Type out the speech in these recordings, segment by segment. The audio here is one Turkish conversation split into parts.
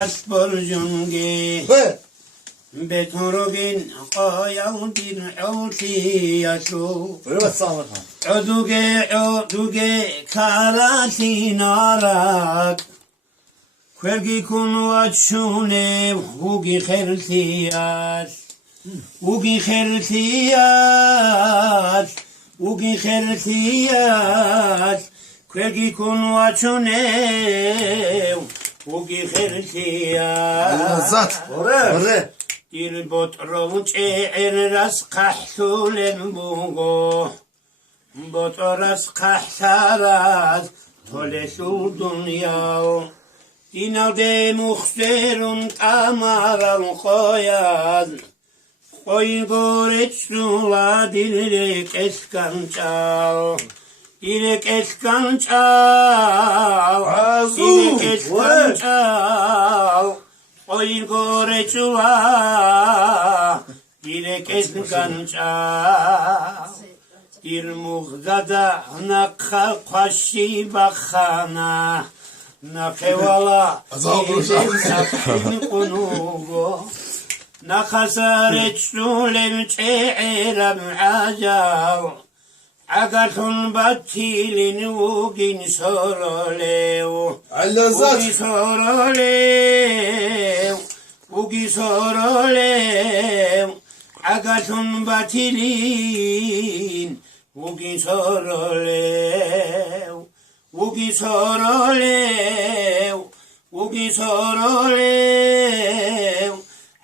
Asborjungi betorogin qayaldin ultiyatu Oduge karatinarak Kvergi kunvachune Ugi khertiyas Kvergi kunvachune Ugi khertiyas Dil botrovuch ras kahtulen bungo Botras kahtaras Tolesu dunyao Dinavde muhterun kamaran koyaz Koy goreçlula dilek eskançal Dilek eskançal Dilek eskançal Koy goreçlula Dilek eskançal Bir muğdada nakha qashi bakhana Nakevala Sakhin kunugo Nakasareçlulem çe'eram ajav Agatun batilin ugin sorolev Ugi sorolev Agatun batilin ugin sorolev Ugi sorolev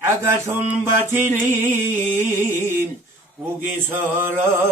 Agatun batilin Ugi sorolev